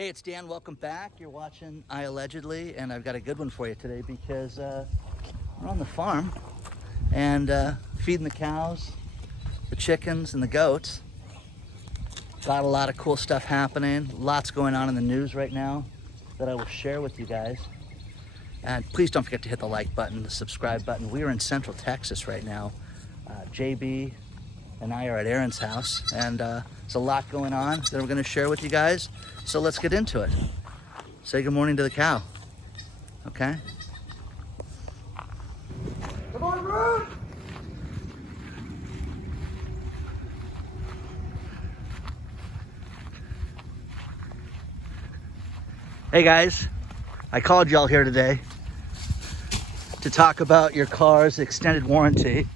Hey, it's Dan. Welcome back. You're watching iAllegedly, and I've got a good one for you today because we're on the farm and feeding the cows, the chickens, and the goats. Got a lot of cool stuff happening. Lots going on in the news right now that I will share with you guys. And please don't forget to hit the like button, the subscribe button. We are in Central Texas right now. JB and I are at Aaron's house, and there's a lot going on that we're going to share with you guys. So let's get into it. Say good morning to the cow. Okay? Come on, bro! Hey guys, I called y'all here today to talk about your car's extended warranty.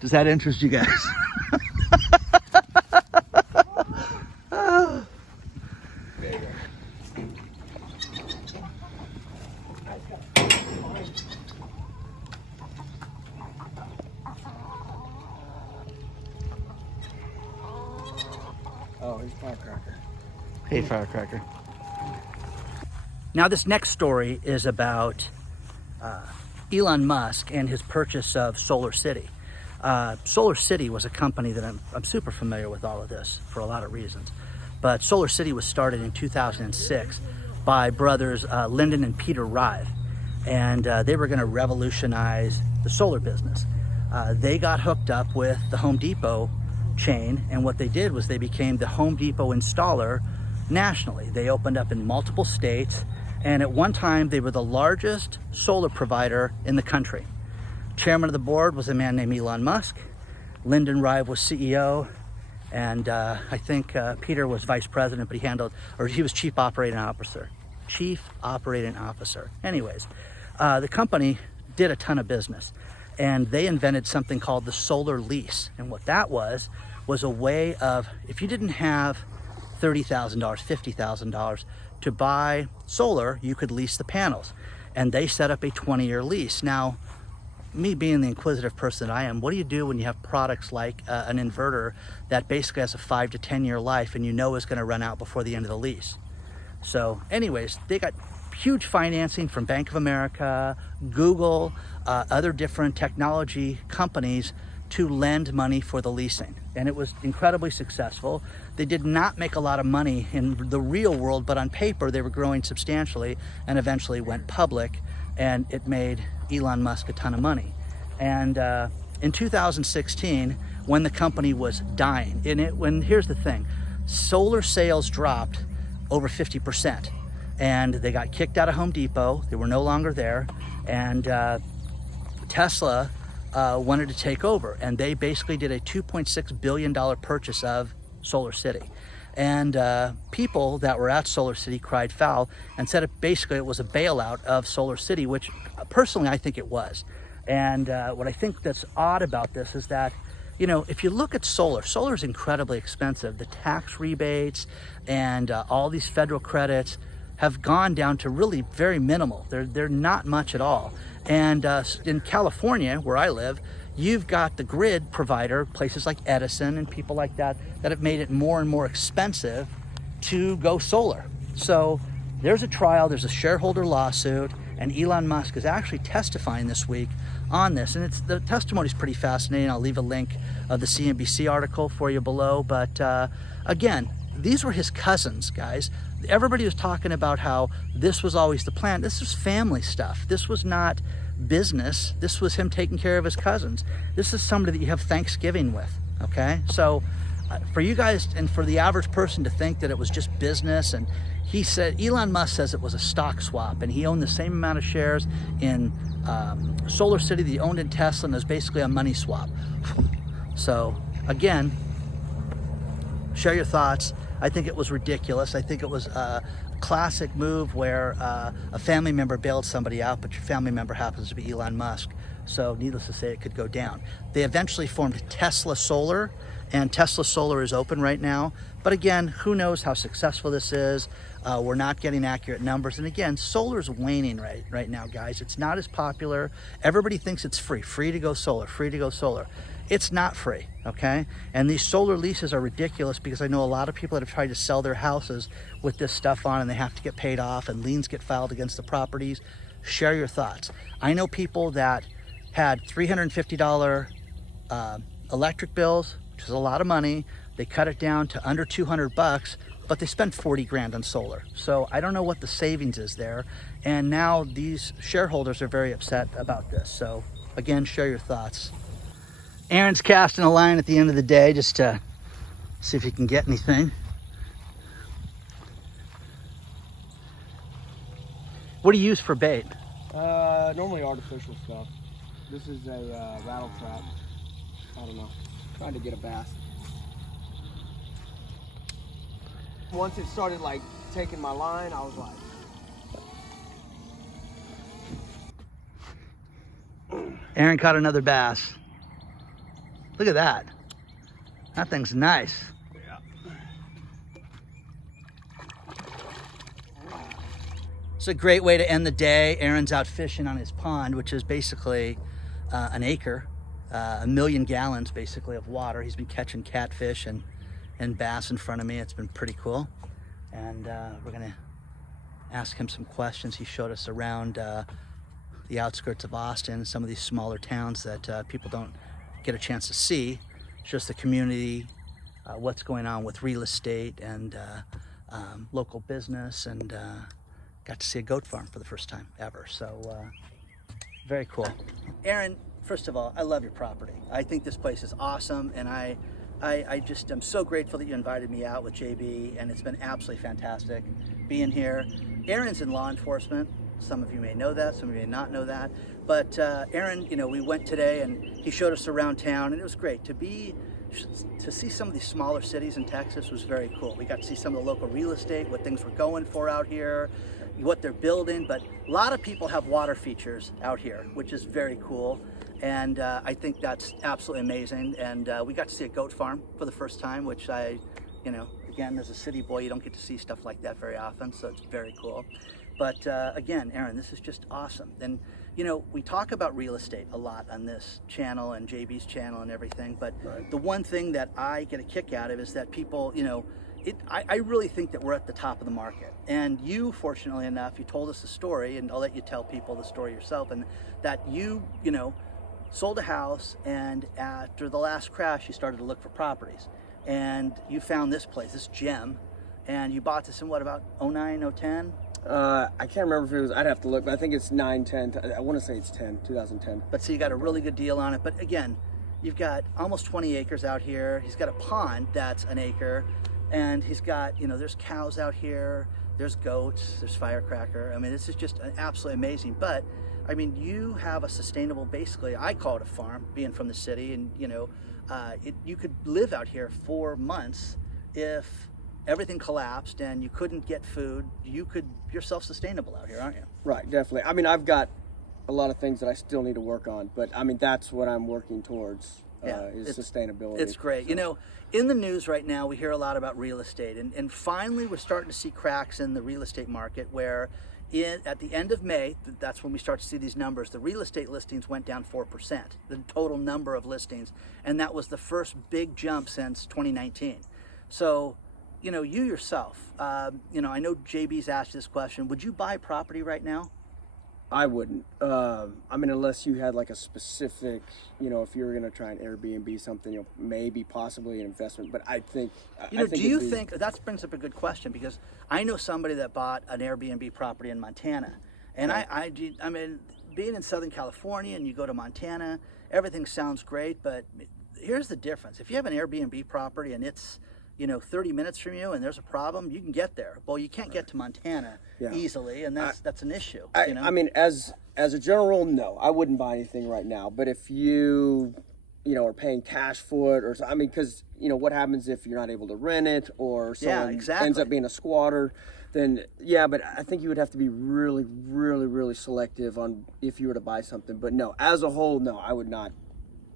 Does that interest you guys? Oh, he's firecracker. Hey, firecracker. Now this next story is about Elon Musk and his purchase of Solar City. Solar City was a company that I'm super familiar with all of this for a lot of reasons. But Solar City was started in 2006 by brothers Lyndon and Peter Rive. And they were going to revolutionize the solar business. They got hooked up with the Home Depot chain, and what they did was they became the Home Depot installer nationally. They opened up in multiple states, and at one time they were the largest solar provider in the country. Chairman of the board was a man named Elon Musk. Lyndon Rive was CEO, and I think Peter was vice president, but he was chief operating officer. Anyways, the company did a ton of business, and they invented something called the solar lease. And what that was a way of, if you didn't have $30,000, $50,000 to buy solar, you could lease the panels. And they set up a 20-year lease. Now, me being the inquisitive person I am, what do you do when you have products like an inverter that basically has a 5 to 10 year life and you know is going to run out before the end of the lease? So anyways, they got huge financing from Bank of America, Google, other different technology companies to lend money for the leasing. And it was incredibly successful. They did not make a lot of money in the real world, but on paper they were growing substantially and eventually went public, and it made Elon Musk a ton of money. And in 2016, when the company was dying, here's the thing, solar sales dropped over 50%. And they got kicked out of Home Depot. They were no longer there. And Tesla wanted to take over. And they basically did a $2.6 billion purchase of Solar City. And people that were at Solar City cried foul and said it was a bailout of Solar City, which personally I think it was. And what I think that's odd about this is that, you know, if you look at solar is incredibly expensive. The tax rebates and all these federal credits have gone down to really very minimal. They're not much at all. And in California, where I live, you've got the grid provider, places like Edison and people like that have made it more and more expensive to go solar. So there's a trial, there's a shareholder lawsuit, and Elon Musk is actually testifying this week on this. And the testimony is pretty fascinating. I'll leave a link of the CNBC article for you below. But again, these were his cousins, guys. Everybody was talking about how this was always the plan. This was family stuff. This was not business. This was him taking care of his cousins. This is somebody that you have Thanksgiving with, okay? So for you guys and for the average person to think that it was just business, and Elon Musk says it was a stock swap, and he owned the same amount of shares in Solar City that he owned in Tesla, and it was basically a money swap. So again, share your thoughts. I think it was ridiculous. I think it was a classic move where a family member bailed somebody out, but your family member happens to be Elon Musk. So needless to say, it could go down. They eventually formed Tesla Solar And Tesla Solar is open right now. But again, who knows how successful this is. We're not getting accurate numbers. And again, solar's waning right now, guys. It's not as popular. Everybody thinks it's free to go solar, free to go solar. It's not free, okay? And these solar leases are ridiculous because I know a lot of people that have tried to sell their houses with this stuff on and they have to get paid off and liens get filed against the properties. Share your thoughts. I know people that had $350 electric bills, which is a lot of money. They cut it down to under 200 bucks, but they spent 40 grand on solar. So I don't know what the savings is there. And now these shareholders are very upset about this. So again, share your thoughts. Aaron's casting a line at the end of the day just to see if he can get anything. What do you use for bait? Normally artificial stuff. This is a rattle trap. I don't know. Trying to get a bass. Once it started like taking my line, I was like. Aaron caught another bass. Look at that. That thing's nice. Yeah. It's a great way to end the day. Aaron's out fishing on his pond, which is basically an acre, 1 million gallons basically of water. He's been catching catfish and bass in front of me. It's been pretty cool. And we're gonna ask him some questions. He showed us around the outskirts of Austin, some of these smaller towns that people don't get a chance to see. It's just the community, what's going on with real estate and local business, and got to see a goat farm for the first time ever. So very cool. Aaron, first of all, I love your property. I think this place is awesome, and I just am so grateful that you invited me out with JB, and it's been absolutely fantastic being here. Aaron's in law enforcement. Some of you may know that, some of you may not know that. But Aaron, you know, we went today and he showed us around town, and it was great. To see some of these smaller cities in Texas was very cool. We got to see some of the local real estate, what things were going for out here, what they're building. But a lot of people have water features out here, which is very cool. And I think that's absolutely amazing. And we got to see a goat farm for the first time, which you know, again, as a city boy, you don't get to see stuff like that very often. So it's very cool. But again, Aaron, this is just awesome. And you know, we talk about real estate a lot on this channel and JB's channel and everything, but Right. The one thing that I get a kick out of is that people, you know, I really think that we're at the top of the market. And you, fortunately enough, you told us a story, and I'll let you tell people the story yourself, and that you know, sold a house, and after the last crash, you started to look for properties. And you found this place, this gem, and you bought this in what, about 09, 010? I can't remember if it was, I'd have to look, but I think it's 9, 10. I want to say it's 2010. But so you got a really good deal on it. But again, you've got almost 20 acres out here. He's got a pond that's an acre, and he's got, you know, there's cows out here, there's goats, there's firecracker. I mean, this is just absolutely amazing. But I mean, you have a sustainable, basically, I call it a farm, being from the city, and you know, you could live out here for months if everything collapsed and you couldn't get food. You're self-sustainable out here, aren't you? Right, definitely. I mean, I've got a lot of things that I still need to work on, but I mean, that's what I'm working towards, is sustainability. It's great. So, you know, in the news right now, we hear a lot about real estate, and finally we're starting to see cracks in the real estate market where at the end of May, that's when we start to see these numbers, the real estate listings went down 4%, the total number of listings, and that was the first big jump since 2019. So, you know, you yourself, you know, I know JB's asked this question. Would you buy property right now? I wouldn't. I mean, unless you had like a specific, you know, if you were going to try and Airbnb something, you know, maybe possibly an investment. But I think, you know, do you think that brings up a good question, because I know somebody that bought an Airbnb property in Montana, and right. I mean, being in Southern California and you go to Montana, everything sounds great, but here's the difference. If you have an Airbnb property and it's, you know, 30 minutes from you and there's a problem, you can get there. Well, you can't get to Montana easily, and that's an issue. You know? I mean, as a general rule, no, I wouldn't buy anything right now. But if you know, are paying cash for it, or I mean, because you know, what happens if you're not able to rent it, or someone ends up being a squatter? Then but I think you would have to be really, really, really selective on if you were to buy something. But no, as a whole, no, I would not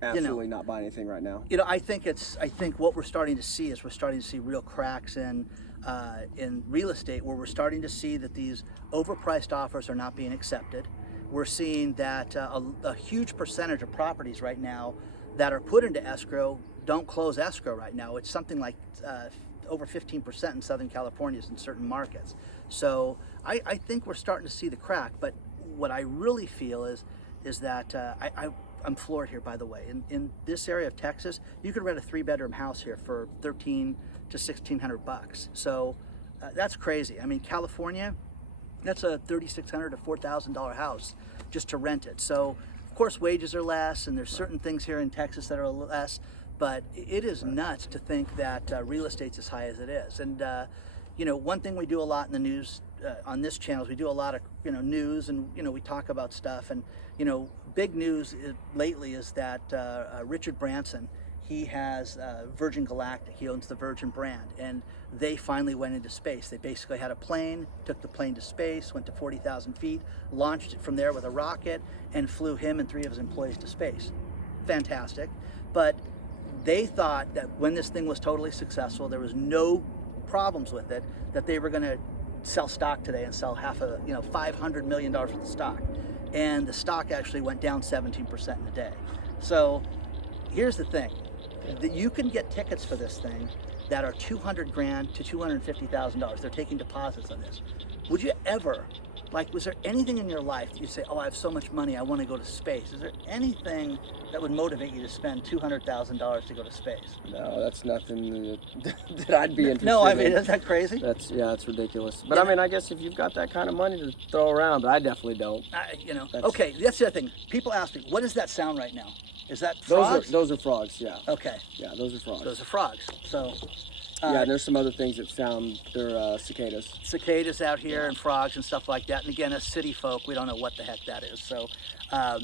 absolutely not buy anything right now. I think what we're starting to see is real cracks in real estate, where we're starting to see that these overpriced offers are not being accepted. We're seeing that a huge percentage of properties right now that are put into escrow don't close escrow right now. It's something like over 15% in Southern California in certain markets. So I think we're starting to see the crack. But what I really feel is that I'm floored here, by the way. In this area of Texas, you could rent a 3-bedroom house here for $1,300 to $1,600. So that's crazy. I mean, California, that's a $3,600 to $4,000 house just to rent it. So of course wages are less, and there's certain things here in Texas that are less, but it is nuts to think that real estate's as high as it is. And one thing we do a lot in the news on this channel is we do a lot of news, and we talk about stuff. And big news lately is that Richard Branson, he has Virgin Galactic. He owns the Virgin brand, and they finally went into space. They basically had a plane, took the plane to space, went to 40,000 feet, launched it from there with a rocket, and flew him and 3 of his employees to space. Fantastic. But they thought that when this thing was totally successful, there was no problems with it, that they were going to sell stock today and sell $500 million worth of stock. And the stock actually went down 17% in a day. So here's the thing, that you can get tickets for this thing that are $200,000 to $250,000. They're taking deposits on this. Would you ever, was there anything in your life that you'd say, oh, I have so much money, I want to go to space? Is there anything that would motivate you to spend $200,000 to go to space? No, that's nothing that I'd be interested in. No, I mean, isn't that crazy? That's ridiculous. But I mean, I guess if you've got that kind of money to throw around, but I definitely don't. Okay, that's the other thing. People ask me, what does that sound right now? Is that frogs? Those are frogs, yeah. Okay. Yeah, those are frogs. Those are frogs. So. Yeah, and there's some other things that sound, they're cicadas. Cicadas out here, and frogs and stuff like that. And again, as city folk, we don't know what the heck that is. So, I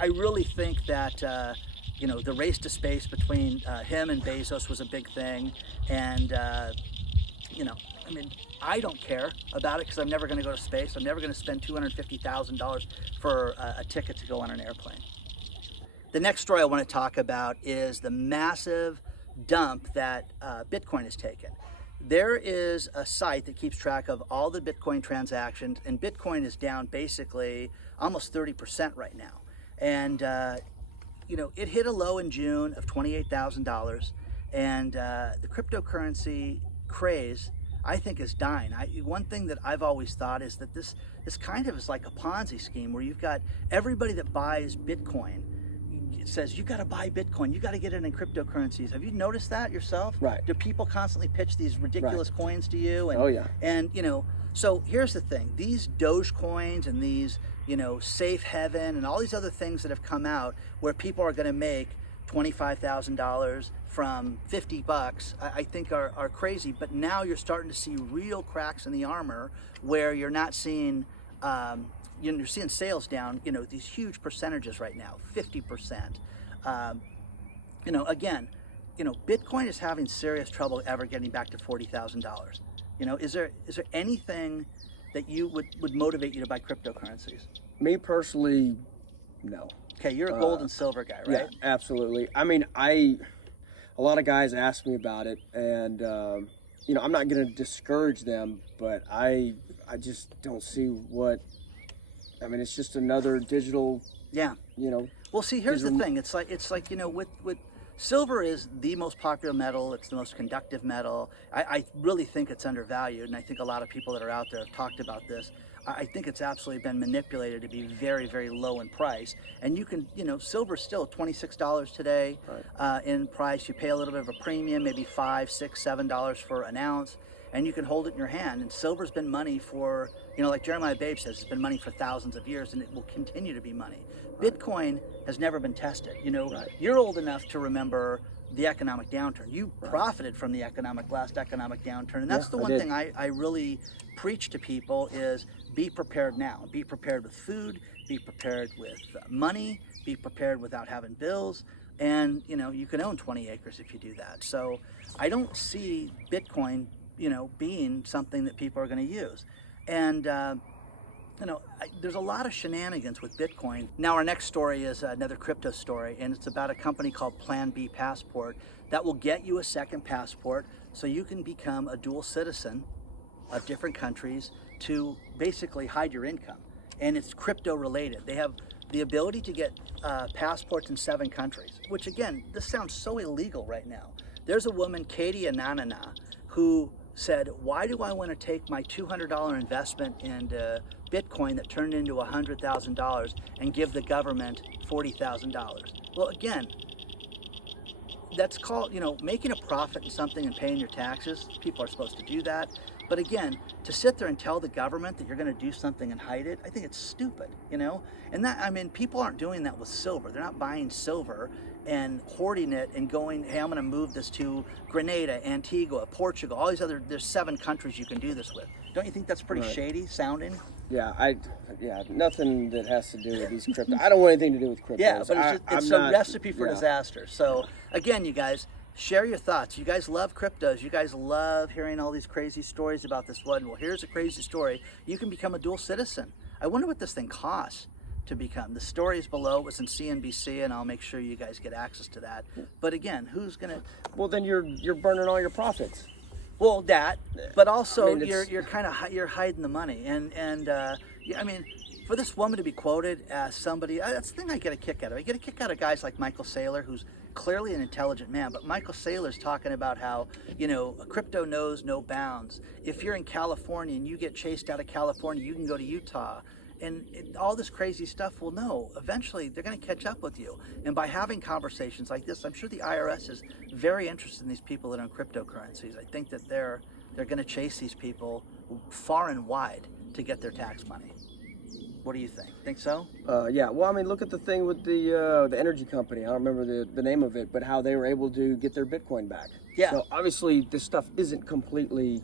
really think that, the race to space between him and Bezos was a big thing. And, I don't care about it because I'm never going to go to space. I'm never going to spend $250,000 for a ticket to go on an airplane. The next story I want to talk about is the massive dump that Bitcoin has taken. There is a site that keeps track of all the Bitcoin transactions, and Bitcoin is down basically almost 30% right now. And it hit a low in June of $28,000, and the cryptocurrency craze, I think, is dying. One thing that I've always thought is that this kind of is like a Ponzi scheme, where you've got everybody that buys Bitcoin says, you got to buy Bitcoin, you got to get it in cryptocurrencies. Have you noticed that yourself? Right. Do people constantly pitch these ridiculous coins to you? And, oh yeah. And so here's the thing: these Doge coins and these Safe Haven and all these other things that have come out, where people are going to make $25,000 from $50, I think are crazy. But now you're starting to see real cracks in the armor, where you're not seeing. You're seeing sales down, these huge percentages right now, 50%. Again, Bitcoin is having serious trouble ever getting back to $40,000. Is there anything that you would motivate you to buy cryptocurrencies? Me personally, no. Okay, you're a gold and silver guy, right? Yeah, absolutely. I mean, a lot of guys ask me about it, and I'm not going to discourage them, but I just don't see what. I mean, it's just another digital. Yeah. Well, see, here's the thing. It's like with silver is the most popular metal. It's the most conductive metal. I really think it's undervalued, and I think a lot of people that are out there have talked about this. I think it's absolutely been manipulated to be very, very low in price. And you can, silver's still $26 today in price. You pay a little bit of a premium, maybe $5, $6, $7 for an ounce, and you can hold it in your hand. And silver's been money for, like Jeremiah Babe says, it's been money for thousands of years, and it will continue to be money. Bitcoin has never been tested. You're old enough to remember the economic downturn. You profited from the last economic downturn, and that's the one thing I really preach to people is be prepared now. Be prepared with food, be prepared with money, be prepared without having bills, and you can own 20 acres if you do that. So I don't see Bitcoin being something that people are going to use. And there's a lot of shenanigans with Bitcoin. Now our next story is another crypto story, and it's about a company called Plan B Passport that will get you a second passport so you can become a dual citizen of different countries to basically hide your income. And it's crypto related. They have the ability to get passports in 7 countries, which again, this sounds so illegal right now. There's a woman, Katie Ananana, who said, why do I want to take my $200 investment into Bitcoin that turned into $100,000 and give the government $40,000? Well, again, that's called, making a profit in something and paying your taxes. People are supposed to do that. But again, to sit there and tell the government that you're going to do something and hide it, I think it's stupid, And that, people aren't doing that with silver. They're not buying silver and hoarding it and going, hey, I'm going to move this to Grenada, Antigua, Portugal, all these there's 7 countries you can do this with. Don't you think that's pretty shady sounding? Yeah, nothing that has to do with these crypto. I don't want anything to do with crypto. Yeah, but it's a recipe for disaster. So again, you guys, share your thoughts. You guys love cryptos. You guys love hearing all these crazy stories about this one. Well, here's a crazy story. You can become a dual citizen. I wonder what this thing costs to become. The story is below. It was in CNBC, and I'll make sure you guys get access to that. But again, who's gonna? Well, then you're burning all your profits. Well, that, but also you're kind of you're hiding the money, and for this woman to be quoted as somebody, that's the thing I get a kick out of. I get a kick out of guys like Michael Saylor, who's clearly an intelligent man, but Michael Saylor's talking about how, crypto knows no bounds. If you're in California and you get chased out of California, you can go to Utah. And all this crazy stuff, well, no, eventually they're going to catch up with you. And by having conversations like this, I'm sure the IRS is very interested in these people that own cryptocurrencies. I think that they're going to chase these people far and wide to get their tax money. What do you think? Think so? Yeah. Well, look at the thing with the energy company. I don't remember the name of it, but how they were able to get their Bitcoin back. Yeah. So obviously this stuff isn't completely,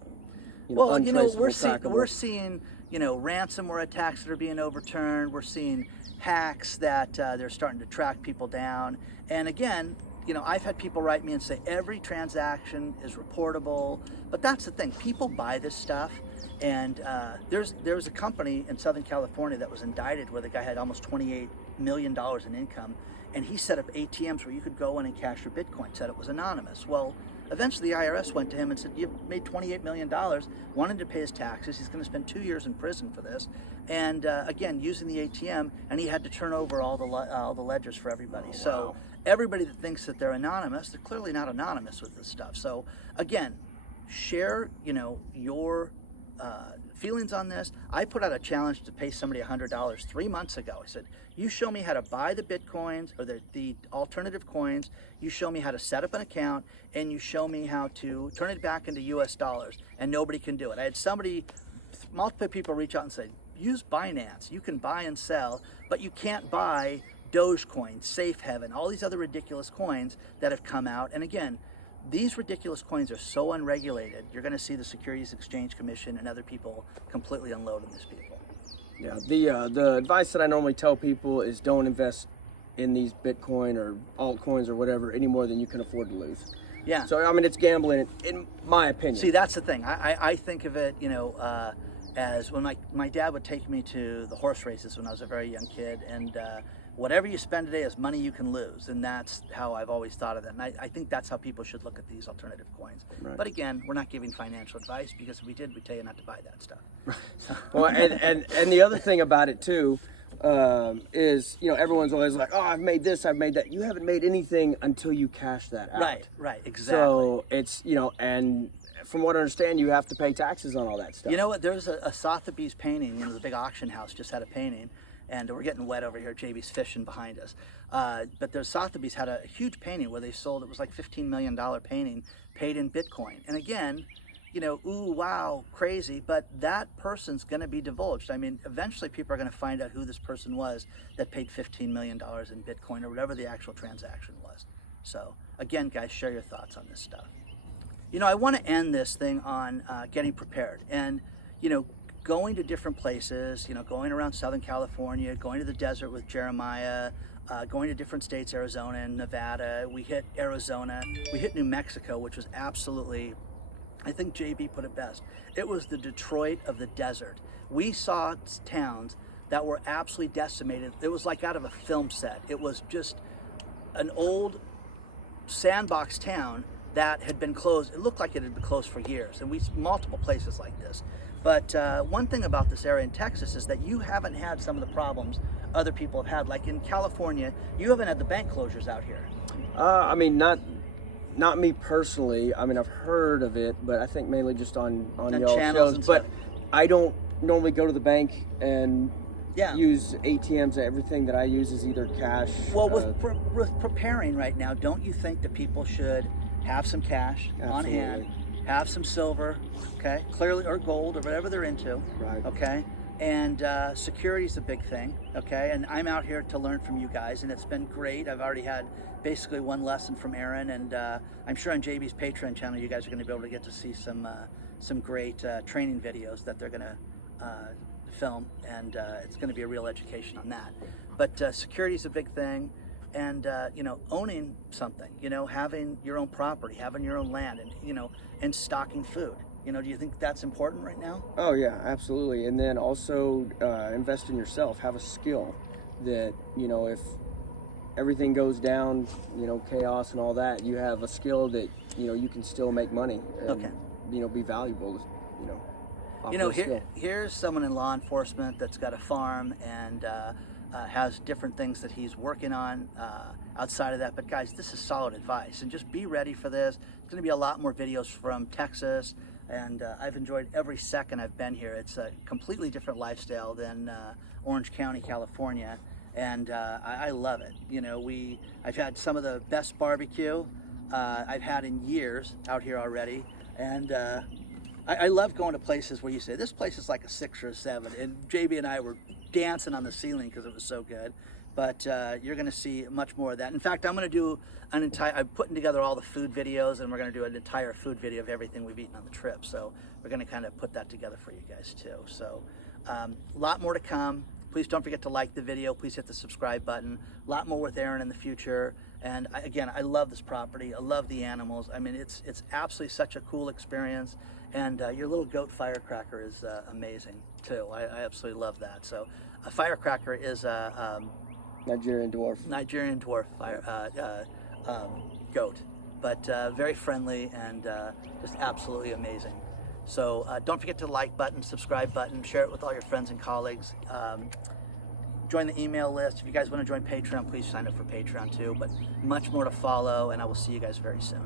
untraceable, we're seeing ransomware attacks that are being overturned. We're seeing hacks that they're starting to track people down. And again, I've had people write me and say every transaction is reportable. But that's the thing. People buy this stuff. And there was a company in Southern California that was indicted where the guy had almost $28 million in income. And he set up ATMs where you could go in and cash your Bitcoin, said it was anonymous. Well, eventually the IRS went to him and said, you've made $28 million, wanted to pay his taxes. He's going to spend 2 years in prison for this. And again, using the ATM, and he had to turn over all the ledgers for everybody. Oh, wow. So everybody that thinks that they're anonymous, they're clearly not anonymous with this stuff. So again, share, your feelings on this. I put out a challenge to pay somebody $100 3 months ago. I said, you show me how to buy the Bitcoins or the alternative coins, you show me how to set up an account, and you show me how to turn it back into US dollars, and nobody can do it. I had multiple people reach out and say, use Binance. You can buy and sell, but you can't buy Dogecoin, Safe Haven, all these other ridiculous coins that have come out. And again, these ridiculous coins are so unregulated, you're going to see the Securities Exchange Commission and other people completely unload on these people. Yeah, the advice that I normally tell people is don't invest in these Bitcoin or altcoins or whatever any more than you can afford to lose. Yeah. So, it's gambling in my opinion. See, that's the thing. I think of it, as when my dad would take me to the horse races when I was a very young kid, and whatever you spend today is money you can lose, and that's how I've always thought of it. And I think that's how people should look at these alternative coins. Right. But again, we're not giving financial advice, because if we did, we'd tell you not to buy that stuff. Well, and the other thing about it too is, everyone's always like, oh, I've made this, I've made that. You haven't made anything until you cash that out. Right, exactly. So it's, and from what I understand, you have to pay taxes on all that stuff. You know what? There's a Sotheby's painting. The big auction house just had a painting. And we're getting wet over here. JB's fishing behind us. But there's Sotheby's had a huge painting where they sold, it was like $15 million painting paid in Bitcoin. And again, ooh, wow, crazy. But that person's going to be divulged. Eventually people are going to find out who this person was that paid $15 million in Bitcoin or whatever the actual transaction was. So again, guys, share your thoughts on this stuff. I want to end this thing on getting prepared. And, going to different places, going around Southern California, going to the desert with Jeremiah, going to different states, Arizona and Nevada. We hit Arizona. We hit New Mexico, which was absolutely I think JB put it best. It was the Detroit of the desert. We saw towns that were absolutely decimated. It was like out of a film set. It was just an old sandbox town that had been closed. It looked like it had been closed for years, and we multiple places like this. But one thing about this area in Texas is that you haven't had some of the problems other people have had. Like in California, you haven't had the bank closures out here. I mean, not me personally. I mean, I've heard of it, but I think mainly just on y'all shows. But I don't normally go to the bank and use ATMs. Everything that I use is either cash. Well, with preparing right now, don't you think that people should have some cash on hand, have some silver, okay, clearly, or gold, or whatever they're into, right? Okay, and security is a big thing, okay. And I'm out here to learn from you guys, and it's been great. I've already had basically one lesson from Aaron, and I'm sure on JB's Patreon channel, you guys are going to be able to get to see some great training videos that they're going to film, and it's going to be a real education on that. But security is a big thing, and you know, owning something, you know, having your own property, having your own land, and you know, and stocking food. You know, do you think that's important right now? Oh yeah, absolutely. And then also invest in yourself. Have a skill that, you know, if everything goes down, you know, chaos and all that, you have a skill that, you know, you can still make money and, you know, be valuable, you know. You know, here's someone in law enforcement that's got a farm and has different things that he's working on outside of that. But guys, this is solid advice, and just be ready for this. It's going to be a lot more videos from Texas, and I've enjoyed every second I've been here. It's a completely different lifestyle than Orange County, California, and I love it. You know, I've had some of the best barbecue I've had in years out here already, and I love going to places where you say, this place is like a 6 or a 7, and JB and I were dancing on the ceiling because it was so good. But you're going to see much more of that. In fact, I'm going to do I'm putting together all the food videos, and we're going to do an entire food video of everything we've eaten on the trip. So we're going to kind of put that together for you guys too. So a lot more to come. Please don't forget to like the video. Please hit the subscribe button. A lot more with Aaron in the future. And again, I love this property. I love the animals. I mean, it's absolutely such a cool experience. And your little goat firecracker is amazing too. I absolutely love that. So a firecracker is a Nigerian dwarf goat, but very friendly and just absolutely amazing. So don't forget to like button, subscribe button, share it with all your friends and colleagues. Join the email list. If you guys want to join Patreon, please sign up for Patreon too. But much more to follow, and I will see you guys very soon.